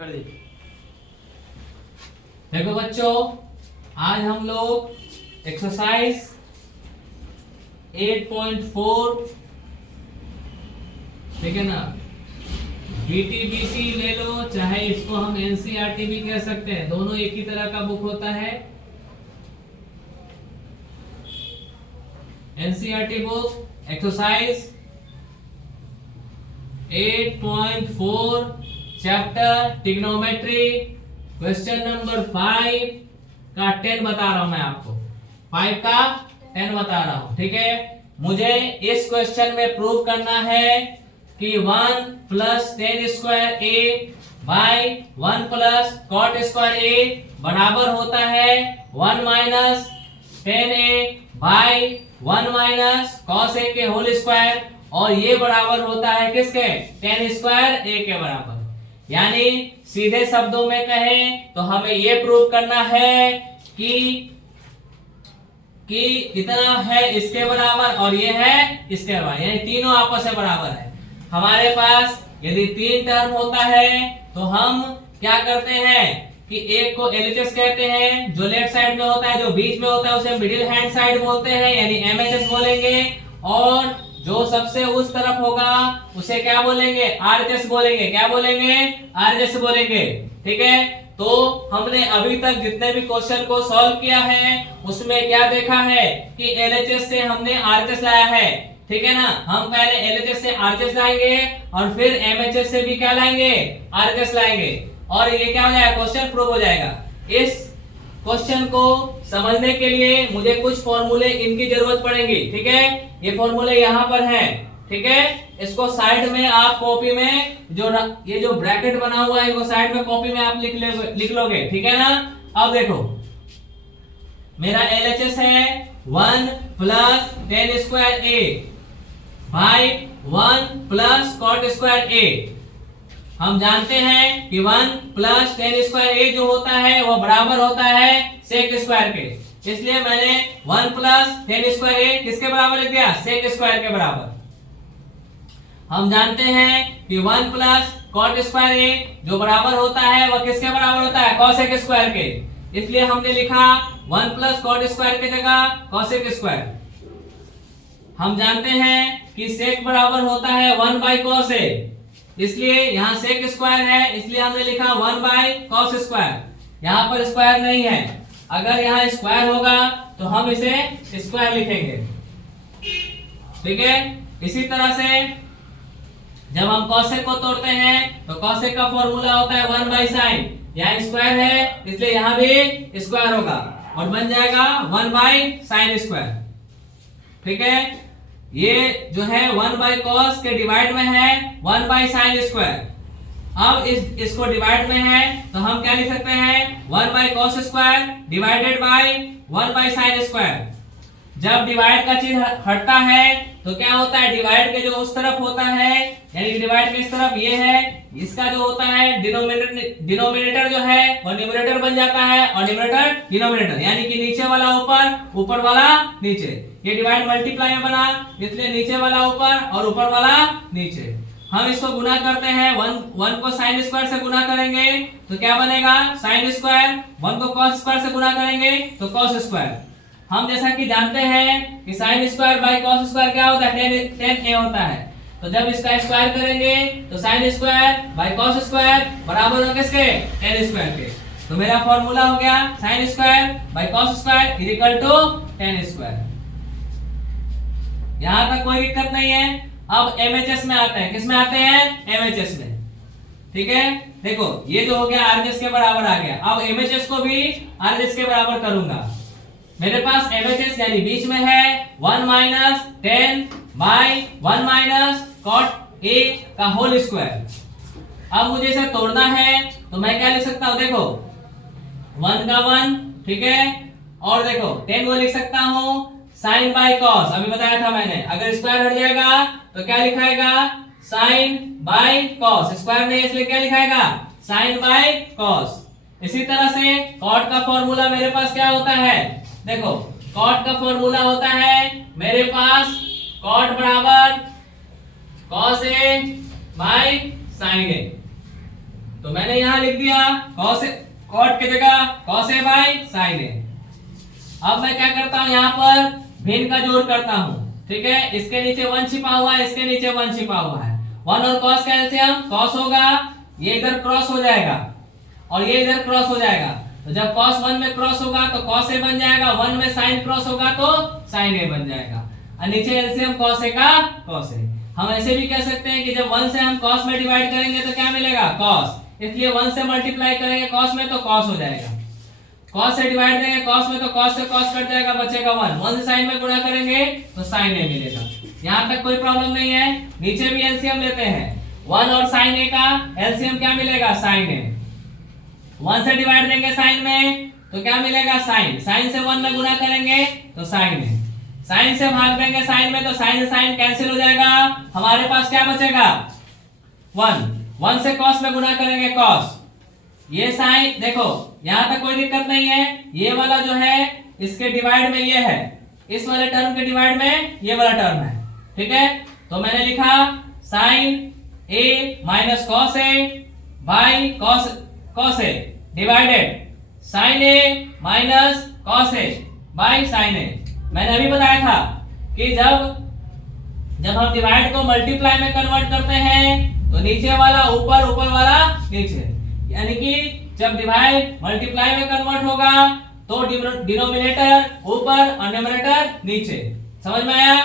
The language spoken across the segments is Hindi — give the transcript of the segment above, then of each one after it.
कर दे। देखो बच्चों, आज हम लोग एक्सरसाइज 8.4 ठीक है ना, बीटीबीटी ले लो, चाहे इसको हम एनसीईआरटी भी कह सकते हैं, दोनों एक ही तरह का बुक होता है। NCERT book exercise 8.4 chapter trigonometry question number 5 का 10 बता रहा हूं मैं आपको, 5 का 10 बता रहा हूं। ठीक है, मुझे इस क्वेश्चन में प्रूव करना है कि 1 plus tan square A by 1 plus cot square A बराबर होता है 1 minus tan A by 1 minus cos A के होल स्क्वायर, और ये बराबर होता है किसके, टेन स्क्वायर ए के बराबर। यानी सीधे शब्दों में कहें तो हमें ये प्रूव करना है कि इतना है इसके बराबर और ये है इसके बराबर, यानी तीनों आपस में बराबर है। हमारे पास यदि 3 टर्म होता है तो हम क्या करते हैं कि एक को एलएचएस कहते हैं, जो लेफ्ट साइड में होता है, जो बीच में होता है उसे मिडिल हैंड साइड बोलते हैं, यानी एमएचएस बोलेंगे, और जो सबसे उस तरफ होगा उसे क्या बोलेंगे, आरएचएस बोलेंगे। क्या बोलेंगे, आरएचएस बोलेंगे। ठीक है, तो हमने अभी तक जितने भी क्वेश्चन को सॉल्व किया है उसमें क्या देखा है कि एलएचएस से हमने आरएचएस लाया है। ठीक है ना, हम पहले एलएचएस से आरएचएस लाएंगे और फिर एमएचएस से भी क्या लाएंगे, आरएचएस लाएंगे, और ये क्या हो जाएगा, क्वेश्चन प्रूव हो जाएगा। इस क्वेश्चन को समझने के लिए मुझे कुछ फॉर्मूले इनकी जरूरत पड़ेगी। ठीक है, ये फॉर्मूले यहाँ पर हैं। ठीक है, इसको साइड में आप कॉपी में ये जो ब्रैकेट बना हुआ है इसको साइड में कॉपी में आप लिख लोगे। ठीक है ना, अब देखो मेरा एलएचएस है 1 plus tan square A by 1 plus cot square A. हम जानते हैं कि 1 प्लस टेन स्क्वायर ए जो होता है वो बराबर होता है सेक स्क्वायर के, इसलिए मैंने 1 प्लस टेन स्क्वायर ए किसके बराबर लिख दिया, सेक स्क्वायर के बराबर। हम जानते हैं कि 1 प्लस कॉट स्क्वायर ए जो बराबर होता है वह किसके बराबर होता है, कॉसेक स्क्वायर के, इसलिए हमने लिखा 1 प्लस कॉट स्क्वायर की जगह कॉसेक स्क्वायर। हम जानते हैं कि सेक बराबर होता है 1 बाई कॉस ए, इसलिए यहाँ सेक स्क्वायर है, इसलिए हमने लिखा 1 बाई कॉस स्क्वायर। यहाँ पर स्क्वायर नहीं है, अगर यहाँ स्क्वायर होगा तो हम इसे स्क्वायर लिखेंगे। ठीक है, इसी तरह से जब हम कॉसेक को तोड़ते हैं तो कॉसेक का फॉर्मूला होता है 1 बाई साइन, यहाँ स्क्वायर है इसलिए यहाँ भी स्क्वायर होगा और बन जाएगा 1 बाई साइन स्क्वायर। ठीक है, ये जो है 1 बाई कॉस के डिवाइड में है 1 बाई साइन स्क्वायर। अब इसको डिवाइड में है तो हम क्या लिख सकते हैं, 1 by cos square divided by 1 by sine square. जब डिवाइड का चिन्ह हटता है तो क्या होता है, डिवाइड के जो उस तरफ होता है, यानी डिवाइड के इस तरफ ये है, इसका जो होता है डिनोमिनेटर जो है वो न्यूमरेटर बन जाता है और न्यूमरेटर डिनोमिनेटर, यानी कि नीचे वाला ऊपर ऊपर वाला नीचे। ये डिवाइड मल्टीप्लाई में बना, इसलिए नीचे वाला ऊपर और ऊपर वाला नीचे। हम इसको गुना करते हैं, 1 को साइन स्क्वायर से गुना करेंगे तो क्या बनेगा, साइन स्क्वायर। 1 को कॉस स्क्वायर से गुना करेंगे तो कॉस स्क्वायर। हम जैसा कि जानते हैं कि sign square by cos square क्या होता है, 10 ए होता है, तो जब इसका स्क्वायर करेंगे तो sign square by cos square बराबर होगा किसके, 10 स्क्वायर के। तो मेरा फॉर्मूला हो गया sine square by cos square is equal to 10 square. यहां तक कोई दिक्कत नहीं है। अब एमएचएस में आते हैं, किस में आते हैं, एमएचएस में। ठीक है, देखो ये जो हो गया आरएचएस के बराबर आ गया, अब एमएचएस को भी आरएचएस के बराबर करूंगा। मेरे पास एमएचएस यानी बीच में है 1 minus 10 by 1 minus cot A का होल स्क्वायर। अब मुझे इसे तोड़ना है तो मैं क्या लिख सकता हूं, देखो 1 का 1, ठीक है, और देखो 10 को लिख सकता हूं साइन बाई कॉस, अभी बताया था मैंने, अगर स्क्वायर हट जाएगा तो क्या लिखाएगा, साइन बाई कॉस, स्क्वायर नहीं इसलिए क्या लिखाएगा, साइन बाई कॉस। इसी तरह से कॉट का फॉर्मूला मेरे पास क्या होता है, देखो कॉट का फॉर्मूला होता है मेरे पास कॉट बराबर कॉस ए बाई साइन ए। तो मैंने यहाँ लिख दिया cos cot की जगह cos a by sin a। अब मैं क्या करता हूँ, यहाँ पर भिन्न का जोड़ करता हूँ। ठीक है, इसके नीचे 1 छिपा हुआ है, इसके नीचे 1 छिपा हुआ है। 1 और cos का एलसीएम cos होगा, ये इधर क्रॉस हो जाएगा और ये इधर क्रॉस हो जाएगा। तो जब cos 1 में क्रॉस होगा तो cos a बन जाएगा, 1 में sin क्रॉस होगा तो sin a बन जाएगा। और नीचे एलसीएम cos a का cos a। हम ऐसे भी कह सकते हैं कि जब 1 से हम cos में डिवाइड करेंगे तो क्या मिलेगा, cos। इसलिए 1 से मल्टीप्लाई करेंगे cos में तो cos हो जाएगा। cos से डिवाइड देंगे cos में तो cos से cos कट जाएगा, बचेगा 1। 1 से sin में गुणा करेंगे तो sin a मिलेगा। यहाँ तक कोई प्रॉब्लम नहीं है। नीचे भी एलसीएम लेते हैं। 1 और sin a का एलसीएम क्या मिलेगा, sin a। 1 से डिवाइड देंगे sin में तो क्या मिलेगा, sin। sin से 1 में गुणा करेंगे तो sin a। sin से भाग देंगे sin में तो sin से sin कैंसिल हो जाएगा। हमारे पास क्या बचेगा, 1। 1 से cos में गुणा करेंगे cos। ये sin देखो यहाँ तक कोई दिक्कत नहीं है। ये वाला जो है इसके डिवाइड में ये है, इस वाले टर्म के डिवाइड में ये वाला टर्म है। ठीक है, तो मैंने लिखा sin a minus cos a by cos a divided sin a minus cos a by sin a। मैंने अभी बताया था कि जब हम डिवाइड को मल्टीप्लाई में कन्वर्ट करते हैं तो नीचे वाला ऊपर, ऊपर वाला नीचे। यानी कि जब डिवाइड मल्टीप्लाई में कन्वर्ट होगा तो डिनोमिनेटर ऊपर और न्यूमरेटर नीचे। समझ में आया?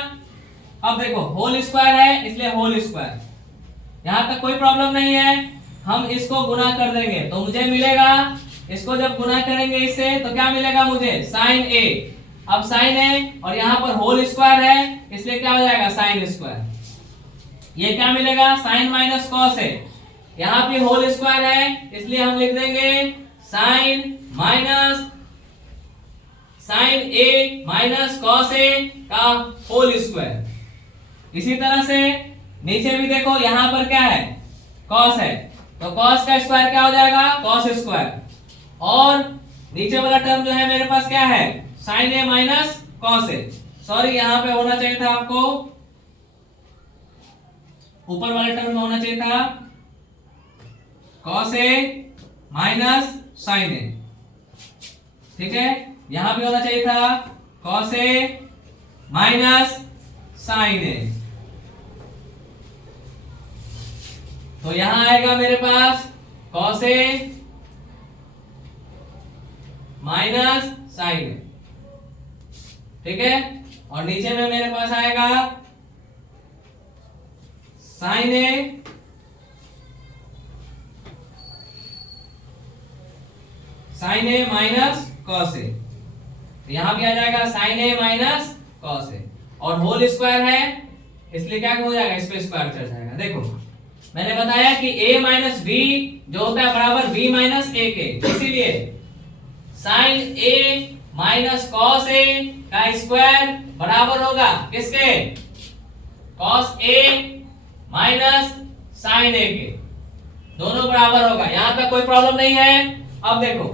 अब देखो होल स्क्वायर है इसलिए होल स्क्वायर, यहां तक कोई प्रॉब्लम नहीं है। हम इसको गुना कर देंगे तो मुझे मिलेगा, इसको जब गुना करेंगे इससे तो क्या मिलेगा मुझे, sin a। अब sin a और यहाँ पर होल स्क्वायर है इसलिए क्या हो जाएगा, sin स्क्वायर। ये क्या मिलेगा, sin माइनस cos a। यहाँ भी होल स्क्वायर है इसलिए हम लिख देंगे sin minus sin a minus cos a का होल स्क्वायर। इसी तरह से नीचे भी देखो यहाँ पर क्या है, cos है तो cos का स्क्वायर क्या हो जाएगा, cos स्क्वायर। और नीचे वाला टर्म जो है मेरे पास क्या है, sin a minus cos a। Sorry यहाँ पे होना चाहिए था आपको, ऊपर वाले टर्म में होना चाहिए था cos a minus sin a। ठीक है, यहां भी होना चाहिए था cos a minus sin a। तो यहां आएगा मेरे पास cos a minus sin a। ठीक है, और नीचे में मेरे पास आएगा sin a sin a minus cos a। यहां भी आ जाएगा sin a minus cos a और होल स्क्वायर है इसलिए क्या हो जाएगा, इस पे स्क्वायर चढ़ जाएगा। देखो मैंने बताया कि a माइनस b जो होता है बराबर b माइनस a के, इसीलिए sin a minus cos a का स्क्वायर बराबर होगा किसके, cos a minus sin a के, दोनों बराबर होगा। यहां तक कोई प्रॉब्लम नहीं है। अब देखो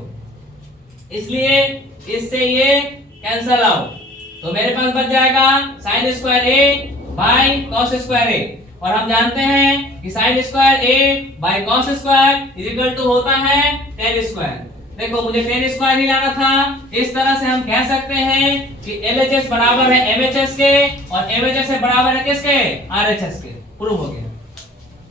इसलिए इससे ये कैंसल आउट तो मेरे पास बच जाएगा sin square a by cos square a। और हम जानते हैं कि sin square a by cos square is equal to होता है tan स्क्वायर। देखो मुझे tan स्क्वायर ही लाना था। इस तरह से हम कह सकते हैं कि LHS बराबर है MHS के और MHS से बराबर है किसके, RHS के। प्रूव हो गया।